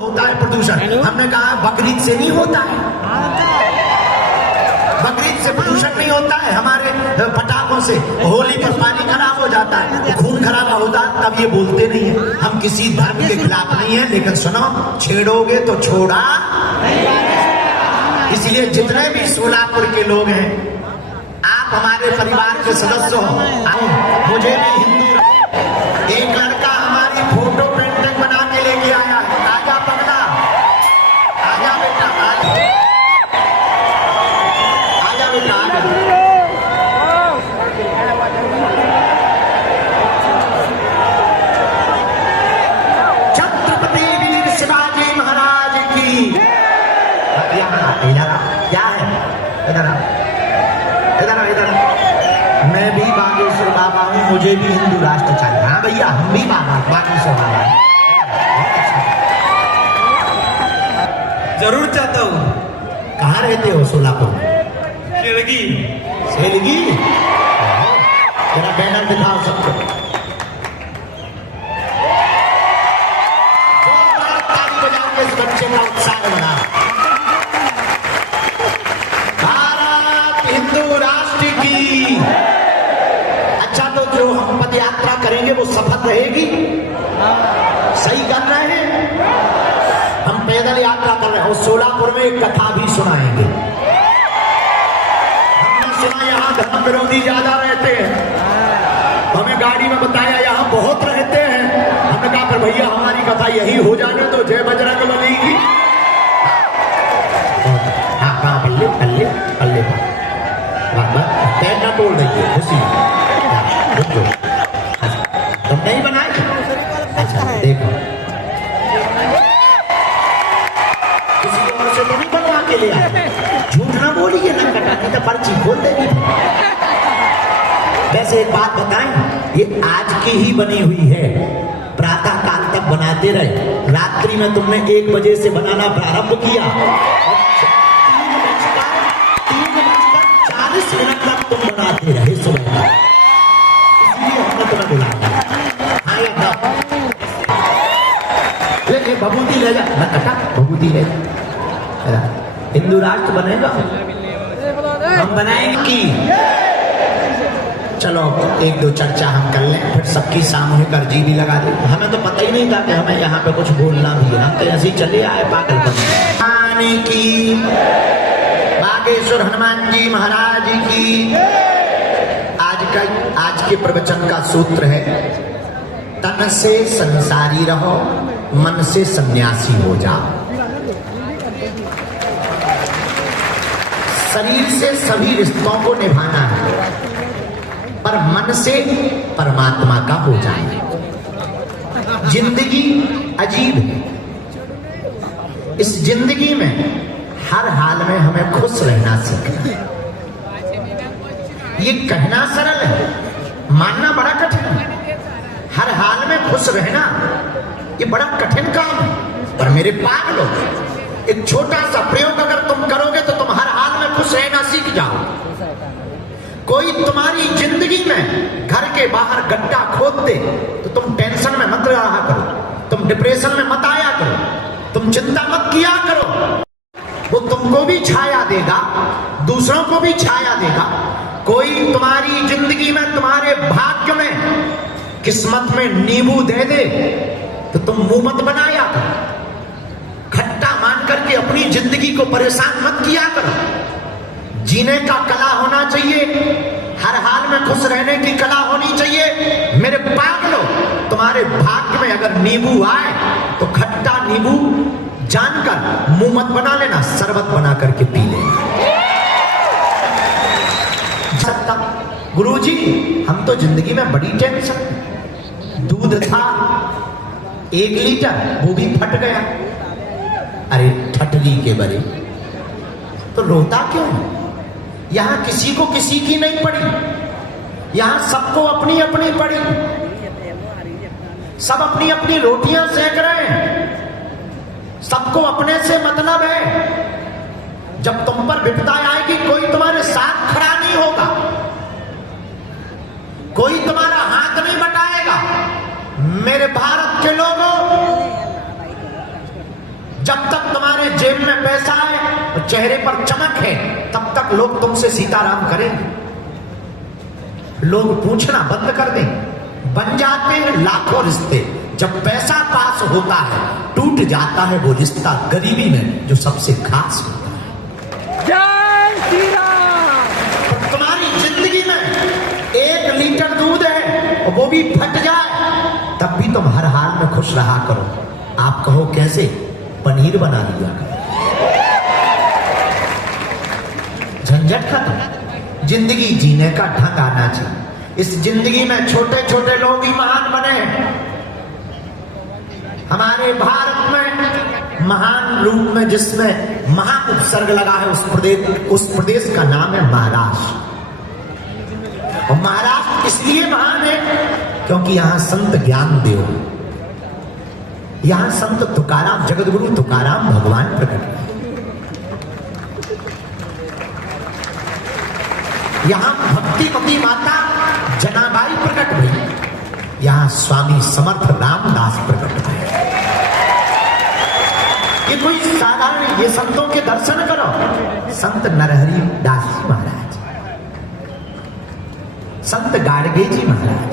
होता है प्रदूषण। हमने कहा बकरीद से नहीं होता है, बकरीद से प्रदूषण नहीं होता है, हमारे पटाखों से होली पर पानी खराब हो जाता है, खून खराब होता है, तब ये बोलते नहीं है। हम किसी धर्म के खिलाफ नहीं है, लेकिन सुनो, छेड़ोगे तो छोड़ा। इसलिए जितने भी सोलापुर के लोग हैं, आप हमारे परिवार के सदस्य हो। मुझे भी हिंदू एक लड़का हमारी फोटो पेंटिंग बना के लेके आया है। आजा पगला, आजा बेटा, आजा बेटा, आजा। छत्रपति वीर शिवाजी महाराज की। क्या है? इधर मैं भी बागेश्वर बाबा हूँ, मुझे भी हिंदू राष्ट्र चाहिए। हाँ भैया, हम भी बागेश्वर बाबा हैं। जरूर चाहता हूँ। कहाँ रहते हो? सोलापुर में। शेरगी। सेलगी? जरा बैनर दिखाओ सबको। ताली बजा के इस बच्चे का उत्साह बढ़ाओ। भारत हिंदू राष्ट्र की। अच्छा, तो जो हम पद यात्रा करेंगे वो सफल रहेगी? सही कर रहे हैं? हम पैदल यात्रा कर रहे हैं और सोलापुर में एक कथा भी सुनाएंगे। हमने सुना यहाँ धर्म विरोधी ज्यादा रहते हैं, हमें गाड़ी में बताया यहाँ बहुत रहते हैं। हमने कहा फिर भैया हमारी कथा यही हो जाने तो, जय बजरंगबली की। हाँ हाँ, पल्ले पल्ले पल्ले पैर ना तोड़ देंगे, खुशी तुम नहीं बनाए। अच्छा देखो, किसी और से तो नहीं बनवा के ले आए। झूठ ना बोलिए ना, कटानी तो पर्ची खोल देगी। वैसे एक बात बताएं, ये आज की ही बनी हुई है, प्रातः काल तक बनाते रहे। रात्रि में तुमने 1 बजे से बनाना प्रारंभ किया, 3:40 तक तुम बनाते रहे सुबह का। इसलिए हमने तुम्हें बुलाया। हाँ या ना? ले भभूति ले जा, मैं कटा भभूति ले जा। हिंदू राष्ट्र बनेगा, हम बनाएंगे की। चलो 1-2 चर्चा हम कर लें, फिर सबकी सामूहिक अर्जी भी लगा दें। हमें तो पता ही नहीं था कि हमें यहाँ पे कुछ बोलना भी है, हम तो ऐसे ही चले आए पागल आने की। बागेश्वर हनुमान जी महाराज की। आज के प्रवचन का सूत्र है, तन से संसारी रहो, मन से सन्यासी हो जाओ। शरीर से सभी रिश्तों को निभाना है, पर मन से परमात्मा का हो जाए। जिंदगी अजीब है, इस जिंदगी में हर हाल में हमें खुश रहना सीखना है। ये कहना सरल है, मानना बड़ा कठिन है। हर हाल में खुश रहना ये बड़ा कठिन काम है। पर मेरे पागलों, एक छोटा सा प्रयोग अगर तुम करोगे तो तुम हर हाल में खुश रहना सीख जाओ। कोई तुम्हारी जिंदगी में घर के बाहर गड्ढा खोद दे तो तुम टेंशन में मत रहा करो, तुम डिप्रेशन में मत आया करो, तुम चिंता मत किया करो। वो तुमको भी छाया देगा, दूसरों को भी छाया देगा। कोई तुम्हारी जिंदगी में, तुम्हारे भाग्य में, किस्मत में नींबू दे दे तो तुम मुंह मत बनाया करो। खट्टा मान करके अपनी जिंदगी को परेशान मत किया करो। जीने का कला होना चाहिए, हर हाल में खुश रहने की कला होनी चाहिए। मेरे पागलों, तुम्हारे भाग्य में अगर नींबू आए तो खट्टा नींबू जानकर मुंह मत बना लेना, शरबत बना करके पी लेना। गुरुजी, हम तो जिंदगी में बड़ी टेंशन, दूध था 1 लीटर, वो भी फट गया। अरे ठटली के बरे, तो रोता क्यों? यहां किसी को किसी की नहीं पड़ी, यहां सबको अपनी अपनी पड़ी। सब अपनी अपनी रोटियां सेक रहे हैं, सबको अपने से मतलब है। जब तुम पर विपदा आएगी, कोई तुम्हारे साथ खड़ा नहीं होगा, कोई तुम्हारा हाथ नहीं बटाएगा। मेरे भारत के लोगों, जब तक तुम्हारे जेब में पैसा है और चेहरे पर चमक है, तब तक लोग तुमसे सीताराम करेंगे। लोग पूछना बंद कर दें। बन जाते हैं लाखों रिश्ते, जब पैसा पास होता है टूट जाता है वो रिश्ता गरीबी में जो सबसे खास होता है। जय श्री राम। तो तुम्हारी जिंदगी में 1 लीटर दूध है और वो भी फट जाए, तब भी तुम हर हाल में खुश रहा करो। आप कहो कैसे? पनीर बना लिया करो, झंझट खत्म। जिंदगी जीने का ढंग आना चाहिए। इस जिंदगी में छोटे छोटे लोग ही महान बने हैं। हमारे भारत में महान रूप में जिसमें महा उपसर्ग लगा है उस प्रदेश का नाम है महाराष्ट्र। और महाराष्ट्र इसलिए महान है क्योंकि यहां संत ज्ञानदेव, यहां संत तुकाराम, जगतगुरु तुकाराम भगवान प्रकट हुए। यहां भक्तिमती माता जनाबाई प्रकट हुई, यहां स्वामी समर्थ रामदास प्रकट हुए। ये कोई साधारण, ये संतों के दर्शन करो। संत नरहरि दास जी महाराज, संत गाड़गे जी महाराज,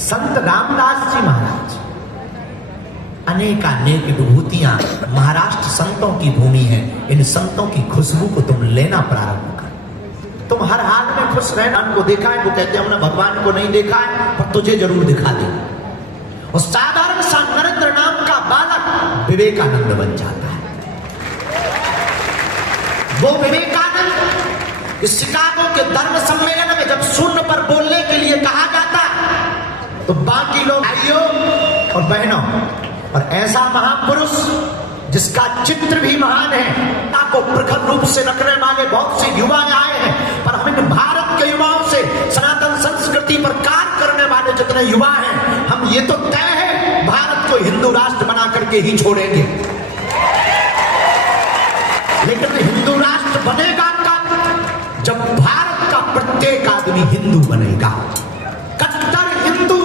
संत रामदास जी महाराज, अनेकानेक विभूतियां महाराष्ट्र संतों की भूमि है। इन संतों की खुशबू को तुम लेना प्रारंभ करो। तुम हर हाल में खुश रहना। को देखा है, वो कहते हैं हमने भगवान को नहीं देखा है पर तुझे जरूर दिखा दे। और साधारण सा नरेंद्र नाम का बालक विवेकानंद बन जाता है। वो विवेकानंद इस शिकागो के धर्म सम्मेलन में जब शून्य पर बोलने के लिए कहा जाता है तो बाकी लोग भाइयों और बहनों, और ऐसा महापुरुष जिसका चित्र भी महान है, को प्रखर रूप से रखने वाले बहुत से युवा आए हैं, पर हम इन भारत के युवाओं से सनातन संस्कृति पर कार्य करने वाले जितने युवा हैं, हम ये तो तय है भारत को हिंदू राष्ट्र बना करके ही छोड़ेंगे। लेकिन हिंदू राष्ट्र बनेगा कब? जब भारत का प्रत्येक आदमी हिंदू बनेगा, कट्टर हिंदू।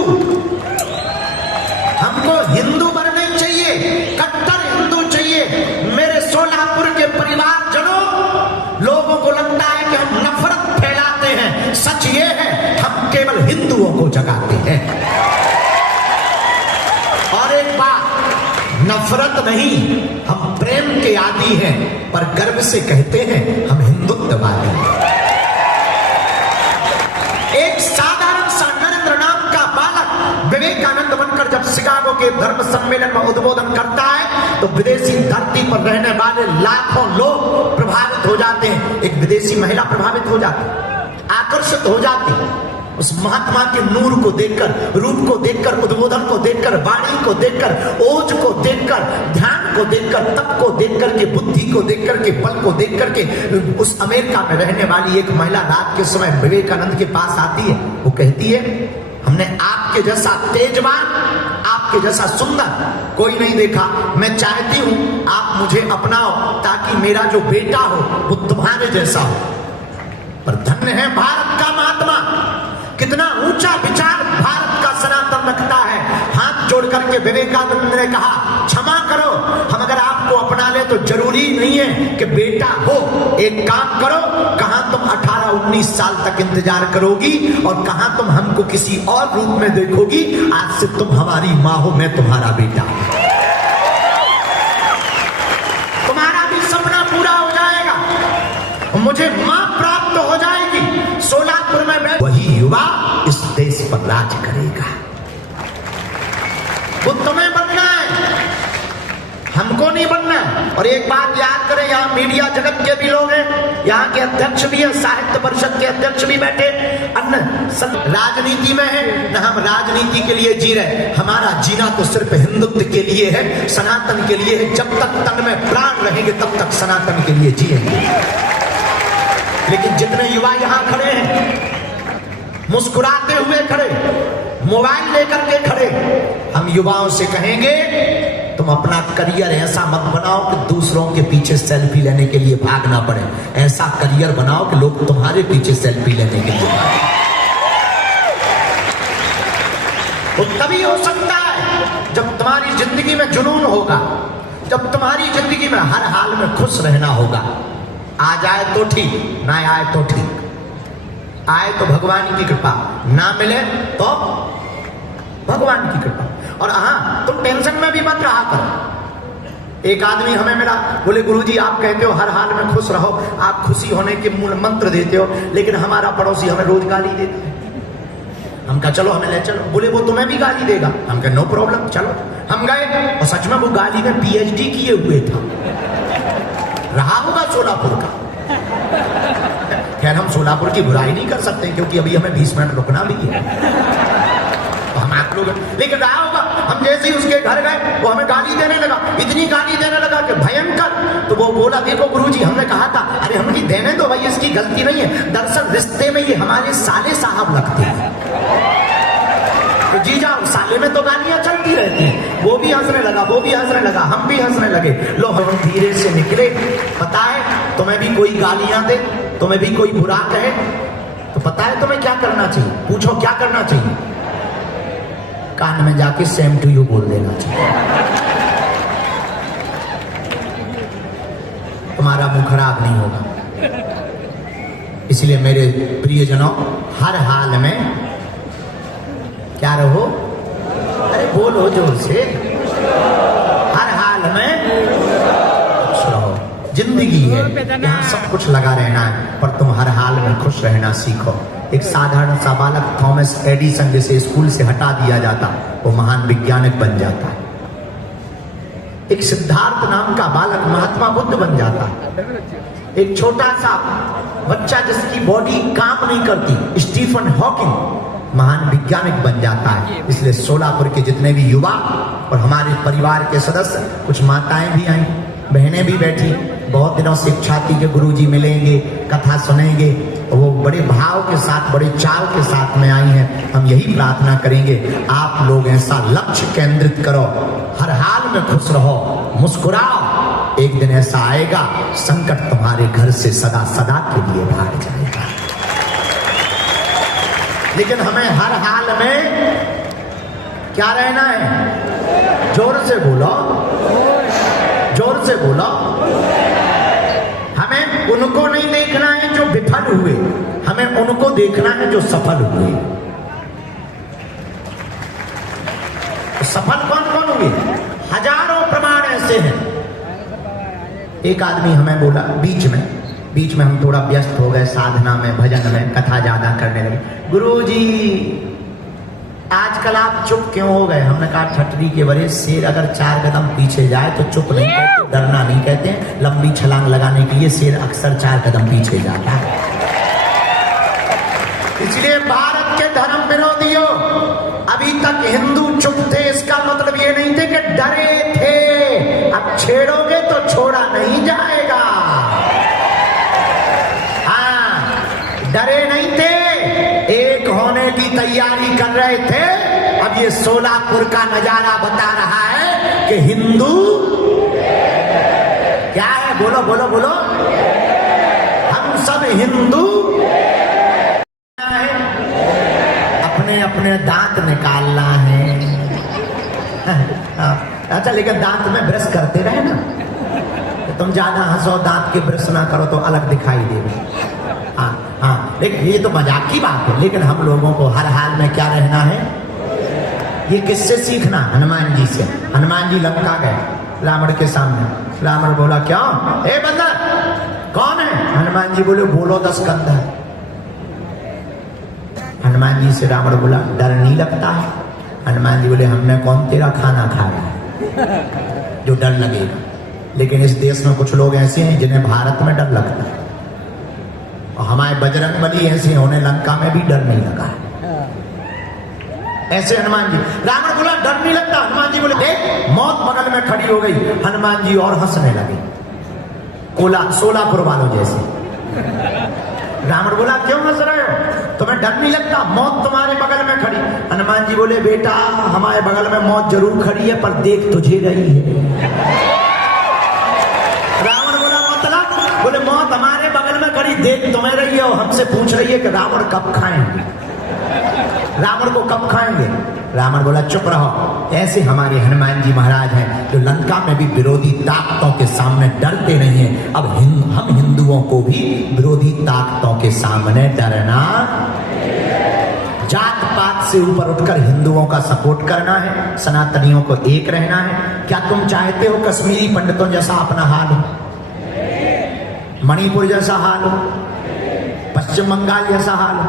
हमको हिंदू बनना ही चाहिए, कट्टर हिंदू चाहिए। मेरे सोलापुर के परिवारजनों, लोगों को लगता है कि हम नफरत फैलाते हैं, सच ये है हम केवल हिंदुओं को जगाते हैं। और एक बात, नफरत नहीं, हम प्रेम के आदी हैं, पर गर्व से कहते हैं हम हिंदुत्ववादी हैं। एक साधारण सा नरेंद्र नाम का बालक विवेकानंद बनकर जब शिकागो के धर्म सम्मेलन में उद्बोधन करता है तो विदेशी धरती पर रहने वाले लाखों लोग प्रभावित हो जाते हैं। एक विदेशी महिला प्रभावित हो जाती है, आकर्षित हो जाती है उस महात्मा के नूर को देखकर, रूप को देखकर, उद्बोधन को देखकर, वाणी को देखकर, ओज को देखकर, ध्यान को देखकर, तप को देखकर के, बुद्धि को देखकर के, बल को देखकर के। उस अमेरिका में रहने वाली एक महिला रात के समय विवेकानंद के पास आती है। वो कहती है हमने आपके जैसा तेजवान, आपके जैसा सुंदर कोई नहीं देखा। मैं चाहती हूं आप मुझे अपनाओ ताकि मेरा जो बेटा हो वो तुम्हारे जैसा हो। पर धन्य है भारत का महात्मा, कितना ऊंचा विचार भारत का सनातन रखता है। हाथ जोड़ करके विवेकानंद ने कहा क्षमा करो, हम अगर आपको अपना ले तो जरूरी नहीं है कि बेटा हो। एक काम करो, कहां तुम 18-19 साल तक इंतजार करोगी और कहां तुम हमको किसी और रूप में देखोगी। आज से तुम हमारी माँ हो, मैं तुम्हारा बेटा। तुम्हारा भी सपना पूरा हो जाएगा, मुझे मां प्राप्त हो जाएगी। सोलापुर में वही युवा इस देश पर राज करेगा। वो तुम्हें बनना है, हमको नहीं बनना। और एक बात याद करें, यहाँ मीडिया जगत के भी लोग हैं, यहाँ के अध्यक्ष भी हैं, साहित्य परिषद के अध्यक्ष भी बैठे, अन्य राजनीति में है न। हम राजनीति के लिए जी रहे, हमारा जीना तो सिर्फ हिंदुत्व के लिए है, सनातन के लिए है। जब तक तन में प्राण रहेंगे तब तक सनातन के लिए जिएंगे। लेकिन जितने युवा यहां खड़े हैं, मुस्कुराते हुए खड़े, मोबाइल लेकर के खड़े, हम युवाओं से कहेंगे तुम अपना करियर ऐसा मत बनाओ कि दूसरों के पीछे सेल्फी लेने के लिए भागना पड़े। ऐसा करियर बनाओ कि लोग तुम्हारे पीछे सेल्फी लेने के लिए भागें। तो तभी हो सकता है जब तुम्हारी जिंदगी में जुनून होगा, जब तुम्हारी जिंदगी में हर हाल में खुश रहना होगा, आ जाए तो ठीक, ना आए तो ठीक, आए तो भगवान की कृपा, ना मिले तो भगवान की कृपा। और हाँ, तुम टेंशन में भी मत रहा करो। एक आदमी हमें मिला, बोले गुरुजी आप कहते हो हर हाल में खुश रहो, आप खुशी होने के मूल मंत्र देते हो, लेकिन हमारा पड़ोसी हमें रोज गाली देता है। हम कहा चलो हमें ले चलो। बोले वो तुम्हें भी गाली देगा। हम कहा नो प्रॉब्लम, चलो। हम गए और सच में वो गाली में PhD किए हुए था, रहा होगा सोलापुर का। खैर हम सोलापुर की बुराई नहीं कर सकते क्योंकि अभी हमें 20 मिनट रुकना भी है, तो हम आप लोग, लेकिन रहा होगा। हम जैसे ही उसके घर गए वो हमें गाली देने लगा, इतनी गाली देने लगा कि भयंकर। तो वो बोला देखो गुरुजी हमने कहा था। अरे हम देने दो भाई, इसकी गलती नहीं है, दरअसल रिश्ते में ये हमारे साले साहब लगते हैं। तो जीजा साले में तो गालियां चलती रहती हैं। वो भी हंसने लगा, वो भी हंसने लगा, हम भी हंसने लगे। लो हम धीरे से निकले। पता है तुम्हें भी कोई गालियां दे, तुम्हें भी कोई बुरा कहे, तो पता है तुम्हें क्या करना चाहिए? पूछो क्या करना चाहिए? कान में जाके सेम टू यू बोल देना चाहिए। तुम्हारा मुंह खराब नहीं होगा। इसलिए मेरे प्रियजनों, हर हाल में क्या रहो? अरे बोलो जोर से, हर हाल में खुश रहो। जिंदगी है, यहाँ सब कुछ लगा रहना है, पर तुम हर हाल में खुश रहना सीखो। एक साधारण सा बालक थॉमस एडिसन जिसे स्कूल से हटा दिया जाता, वो महान वैज्ञानिक बन जाता है। एक सिद्धार्थ नाम का बालक महात्मा बुद्ध बन जाता है। एक छोटा सा बच्चा जिसकी बॉडी काम नहीं करती, स्टीफन हॉकिंग, महान वैज्ञानिक बन जाता है। इसलिए सोलापुर के जितने भी युवा और हमारे परिवार के सदस्य, कुछ माताएं भी आई, बहनें भी बैठी, बहुत दिनों से इच्छा थी कि गुरुजी मिलेंगे, कथा सुनेंगे, वो बड़े भाव के साथ, बड़े चाव के साथ में आई हैं। हम यही प्रार्थना करेंगे आप लोग ऐसा लक्ष्य केंद्रित करो, हर हाल में खुश रहो, मुस्कुराओ। एक दिन ऐसा आएगा संकट तुम्हारे घर से सदा सदा के लिए भाग जाएगा। लेकिन हमें हर हाल में क्या रहना है? जोर से बोलो, जोर से बोलो। हमें उनको नहीं देखना है जो विफल हुए, हमें उनको देखना है जो सफल हुए। तो सफल कौन कौन हुए? हजारों प्रमाण ऐसे हैं। एक आदमी हमें बोला, बीच में हम थोड़ा व्यस्त हो गए साधना में, भजन में, कथा ज्यादा करने लगे। गुरुजी आजकल आप चुप क्यों हो गए? हमने कहा ठटरी के बड़े शेर अगर 4 कदम पीछे जाए तो चुप नहीं कहते, डरना नहीं कहते। लंबी छलांग लगाने के लिए शेर अक्सर 4 कदम पीछे जाता है। इसलिए भारत के धर्म विरोधियों, अभी तक हिंदू चुप थे, इसका मतलब ये नहीं थे कि डरे थे। अब छेड़ोगे तो छोड़ा नहीं जाएगा। डरे नहीं थे, एक होने की तैयारी कर रहे थे। अब ये सोलापुर का नजारा बता रहा है कि हिंदू क्या है? बोलो बोलो बोलो। हम सब हिंदू है, अपने अपने दांत निकालना है। अच्छा, लेकिन दांत में ब्रश करते रहे ना, तुम ज्यादा हंसो, दांत के ब्रश ना करो तो अलग दिखाई देगा। हाँ, लेकिन ये तो मजाक की बात है। लेकिन हम लोगों को हर हाल में क्या रहना है? ये किससे सीखना? हनुमान जी से। हनुमान जी लंका गए रावण के सामने। रावण बोला क्यों? ए बंदर कौन है? हनुमान जी बोले बोलो 10 कंधा। हनुमान जी से रावण बोला डर नहीं लगता है? हनुमान जी बोले हमने कौन तेरा खाना खाया जो डर लगेगा। लेकिन इस देश में कुछ लोग ऐसे हैं जिन्हें भारत में डर लगता है, और हमारे बजरंग बली ऐसे हैं, उन्हें लंका में भी डर नहीं लगा। ऐसे हनुमान जी। रावण बोला डर नहीं लगता। हनुमान जी बोले देख मौत बगल में खड़ी हो गई। हनुमान जी और हंसने लगे, सोलापुर वालों जैसे। रावण बोला क्यों हंस रहे हो? तुम्हें डर नहीं लगता? मौत तुम्हारे बगल में खड़ी। हनुमान जी बोले बेटा हमारे बगल में मौत जरूर खड़ी है, पर देख तुझे रही है। रावण बोला मतलब? बोले मौत हमारे बगल में खड़ी, देख तुम्हें रही है, और हमसे पूछ रही है कि रावण कब खाएंगे, रावण को कब खाएंगे। रावण बोला चुप रहो। ऐसे हमारे हनुमान जी महाराज हैं जो लंका में भी विरोधी ताकतों के सामने डरते नहीं हैं। अब हम हिंदुओं को भी विरोधी ताकतों के सामने डरना, जात पात से ऊपर उठकर हिंदुओं का सपोर्ट करना है, सनातनियों को एक रहना है। क्या तुम चाहते हो कश्मीरी पंडितों जैसा अपना हाल हो, मणिपुर जैसा हाल हो, पश्चिम बंगाल जैसा हाल हो?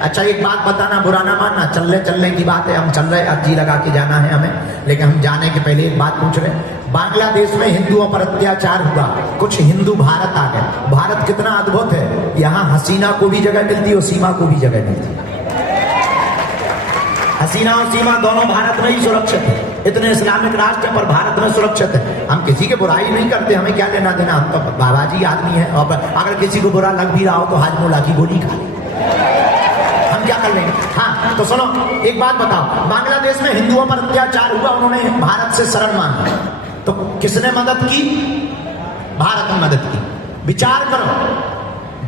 अच्छा एक बात बताना, बुरा ना मानना, चलने की बात है, हम चल रहे, अर्जी लगा के जाना है हमें, लेकिन हम जाने के पहले एक बात पूछ रहे हैं। बांग्लादेश में हिंदुओं पर अत्याचार हुआ, कुछ हिंदू भारत आ गए। भारत कितना अद्भुत है, यहाँ हसीना को भी जगह मिलती है और सीमा को भी जगह मिलती है। हसीना और सीमा दोनों भारत में ही सुरक्षित है। इतने इस्लामिक राष्ट्र पर भारत में सुरक्षित है। हम किसी के बुराई नहीं करते, हमें क्या लेना देना, हम तो बाबाजी आदमी है। और अगर किसी को बुरा लग भी रहा हो तो हाजमोला की गोली खा ले, हम क्या कर लेंगे। हाँ तो सुनो एक बात बताओ, बांग्लादेश में हिंदुओं पर अत्याचार हुआ, उन्होंने भारत से शरण मांगी, तो किसने मदद की? भारत ने मदद की। विचार करो,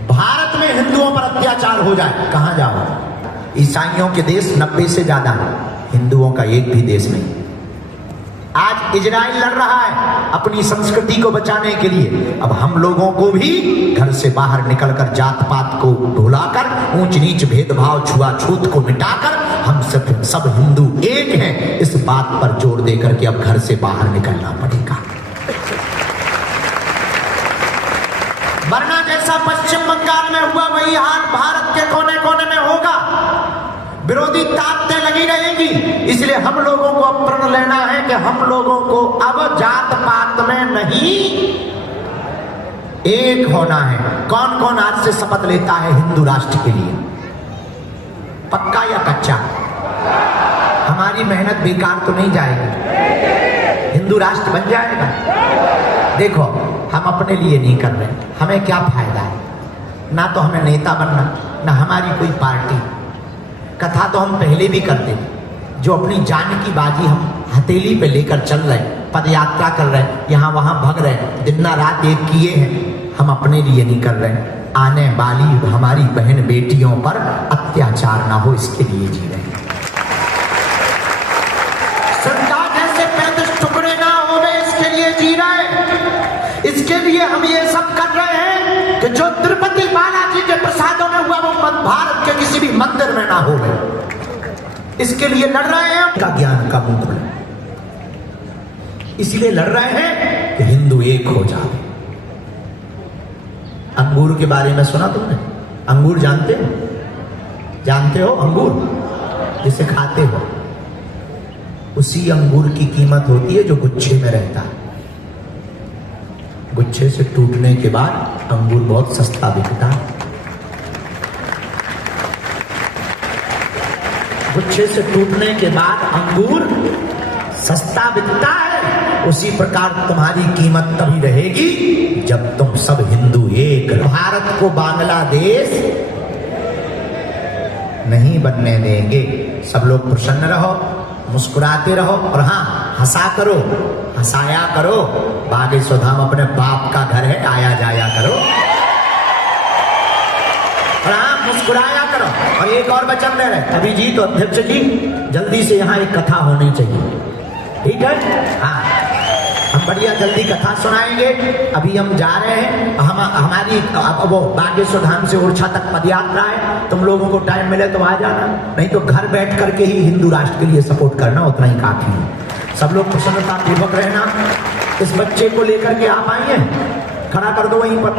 भारत में हिंदुओं पर अत्याचार हो जाए, कहां जाओ? ईसाइयों के देश 90 से ज्यादा है, हिंदुओं का एक भी देश नहीं। आज इजराइल लड़ रहा है अपनी संस्कृति को बचाने के लिए। अब हम लोगों को भी घर से बाहर निकलकर जात पात को ढुलाकर, ऊंच नीच भेदभाव छुआछूत को मिटाकर हम सब हिंदू एक हैं, इस बात पर जोर देकर के अब घर से बाहर निकलना पड़ेगा। वरना जैसा पश्चिम बंगाल में हुआ वही हाल भारत के कोने कोने में होगा। विरोधी ताकतें लगी रहेंगी। इसलिए हम लोगों को अब प्रण लेना है कि हम लोगों को अब जात पात में नहीं, एक होना है। कौन कौन आज से शपथ लेता है हिंदू राष्ट्र के लिए? पक्का या कच्चा? हमारी मेहनत बेकार तो नहीं जाएगी, हिंदू राष्ट्र बन जाएगा। देखो हम अपने लिए नहीं कर रहे, हमें क्या फायदा है, ना तो हमें नेता बनना, ना हमारी कोई पार्टी। कथा तो हम पहले भी करते थे, जो अपनी जान की बाजी हम हथेली पे लेकर चल रहे, पद यात्रा कर रहे, यहाँ वहां भग रहे, दिन रात एक किए हैं, हम अपने लिए नहीं कर रहे। आने वाली हमारी बहन बेटियों पर अत्याचार ना हो, इसके लिए जी रहे। सरकार जैसे 35 टुकड़े ना हो, इसके लिए जी रहे। इसके लिए हम ये सब कर रहे हैं कि जो तिरुपति बालाजी के प्रसादों में हुआ वो भारत के किसी भी मंदिर में ना हो, इसके लिए लड़ रहे हैं। का ज्ञान का मूल, इसलिए लड़ रहे हैं कि हिंदू एक हो जाए। अंगूर के बारे में सुना तुमने? अंगूर जानते हो? जानते हो अंगूर जिसे खाते हो? उसी अंगूर की कीमत होती है जो गुच्छे में रहता है। गुच्छे से टूटने के बाद अंगूर बहुत सस्ता बिकता है। गुच्छे से टूटने के बाद अंगूर सस्ता बिकता है। उसी प्रकार तुम्हारी कीमत तभी रहेगी जब तुम सब हिंदू एक। भारत को बांग्लादेश नहीं बनने देंगे। सब लोग प्रसन्न रहो, मुस्कुराते रहो, और हाँ हंसा करो, हंसाया करो। बागेश्वर धाम अपने बाप का घर है, आया जाया करो, और हाँ मुस्कुराया करो। और एक और वचन दे रहे अभी जी, तो अध्यक्ष जी जल्दी से यहाँ एक कथा होनी चाहिए, ठीक है? हाँ हम बढ़िया जल्दी कथा सुनाएंगे। अभी हम जा रहे हैं, हमारी वो बागेश्वर धाम से ओरछा तक पदयात्रा है। तुम लोगों को टाइम मिले तो आ जाना, नहीं तो घर बैठ करके ही हिंदू राष्ट्र के लिए सपोर्ट करना, उतना ही काफी है। सब लोग प्रसन्नता पूर्वक रहना। इस बच्चे को लेकर के आप आइए, खड़ा कर दो वहीं पर।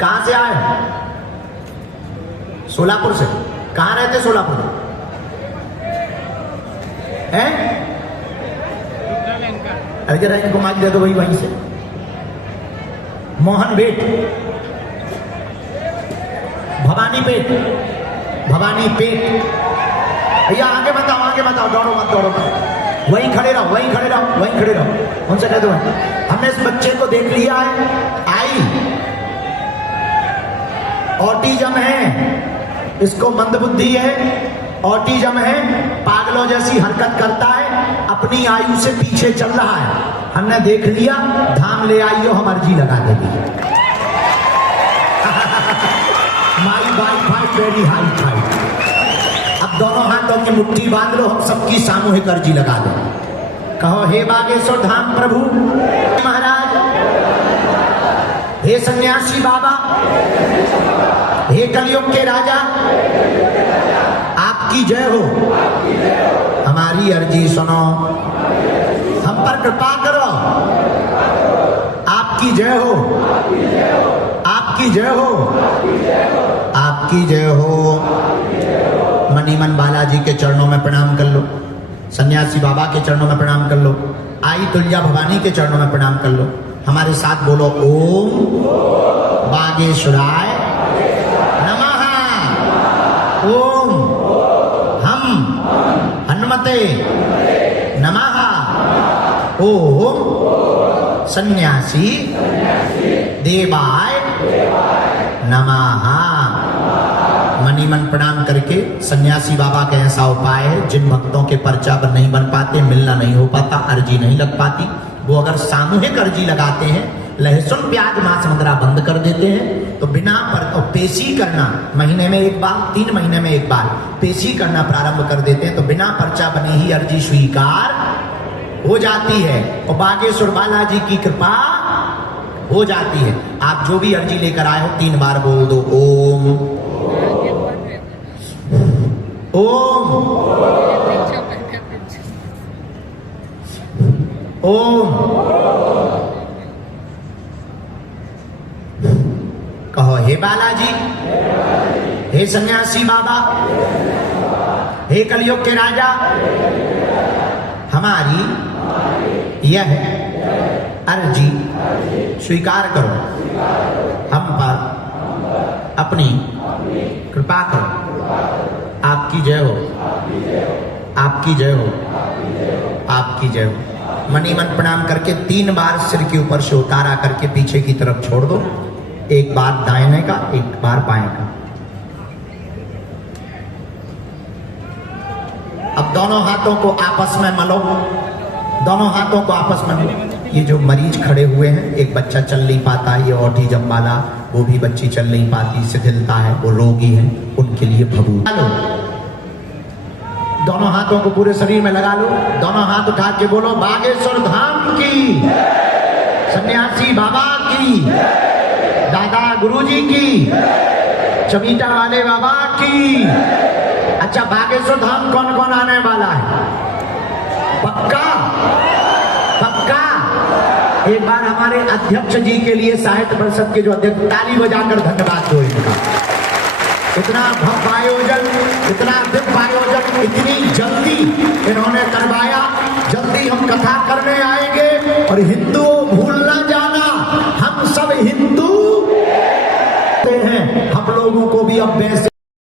कहां से आए? सोलापुर से। कहां रहते सोलापुर हैं? अरे जरा इनको माइक दे दो, वहीं से। मोहन बेट, भवानी पेट, भवानी पेट। भैया आगे बताओ, दौड़ो मत। वहीं खड़े रहो, वहीं खड़े रहो। उनसे कह दो हमने इस बच्चे को देख लिया है, आई ऑटिज्म है, इसको मंदबुद्धि है, ऑटिज्म है, पागलों जैसी हरकत करता है, अपनी आयु से पीछे चल रहा है। हमने देख लिया, धाम ले आइयो, हम अर्जी लगा देगी। My wifi very hifi. अब दोनों हाथों की मुट्ठी बांध लो, हम सबकी सामूहिक अर्जी लगा दो। कहो, हे बागेश्वर धाम प्रभु महाराज, हे सन्यासी बाबा, हे कलयुग के राजा, आपकी जय हो। हमारी अर्जी सुनो, हम पर कृपा करो। आपकी जय हो, आपकी जय हो, आपकी जय हो। मनीमन बालाजी के चरणों में प्रणाम कर लो, सन्यासी बाबा के चरणों में प्रणाम कर लो, आई तुल्या भवानी के चरणों में प्रणाम कर लो। हमारे साथ बोलो, ओम बागेश्वराय नमः। ओम हम हनुमते नमः। ओम सन्यासी देवाय नमः। मनीमन प्रणाम करके सन्यासी बाबा का ऐसा उपाय है, जिन भक्तों के पर्चा पर नहीं बन पाते, मिलना नहीं हो पाता, अर्जी नहीं लग पाती, वो अगर सामूहिक अर्जी लगाते हैं, लहसुन प्याज मांस मदिरा बंद कर देते हैं, तो बिना पर पेशी करना, महीने में एक बार, 3 महीने में एक बार पेशी करना प्रारंभ कर देते हैं, तो बिना पर्चा बने ही अर्जी स्वीकार हो जाती है और बागेश्वर बालाजी की कृपा हो जाती है। आप जो भी अर्जी लेकर आए हो 3 बार बोल दो, ओम ओम ओम। कहो, हे बालाजी, हे सन्यासी बाबा, हे कलयुग के राजा, हमारी यह अर्जी स्वीकार करो, हम पर अपनी कृपा करो। आपकी जय हो, आपकी जय हो, आपकी जय हो। मनीमन प्रणाम करके 3 बार सिर के ऊपर से उतारा करके पीछे की तरफ छोड़ दो, एक बार दाहिने का, एक बार बाएं का। अब दोनों हाथों को आपस में मलो, दोनों हाथों को आपस में मलो। ये जो मरीज खड़े हुए हैं, एक बच्चा चल नहीं पाता है, ये ऑटिज्म वाला, वो भी बच्ची चल नहीं पाती, शिथिलता है, वो रोगी है, उनके लिए भभूत लो। दोनों हाथों को पूरे शरीर में लगा लो, दोनों हाथ उठा के बोलो, बागेश्वर धाम की, सन्यासी बाबा की, दादा गुरुजी की, चमीटा वाले बाबा की। अच्छा, बागेश्वर धाम कौन कौन आने वाला है? पक्का पक्का? एक बार हमारे अध्यक्ष जी के लिए, साहित्य परिषद के जो अध्यक्ष, ताली बजाकर धन्यवाद दो इनका। इतना भव्य आयोजन, इतना दिव्य आयोजन, इतनी जल्दी इन्होंने करवाया। जल्दी हम कथा करने आएंगे, और हिंदुओं भूल ना जाना, हम सब हिंदू हैं, हम लोगों को भी अब वैसे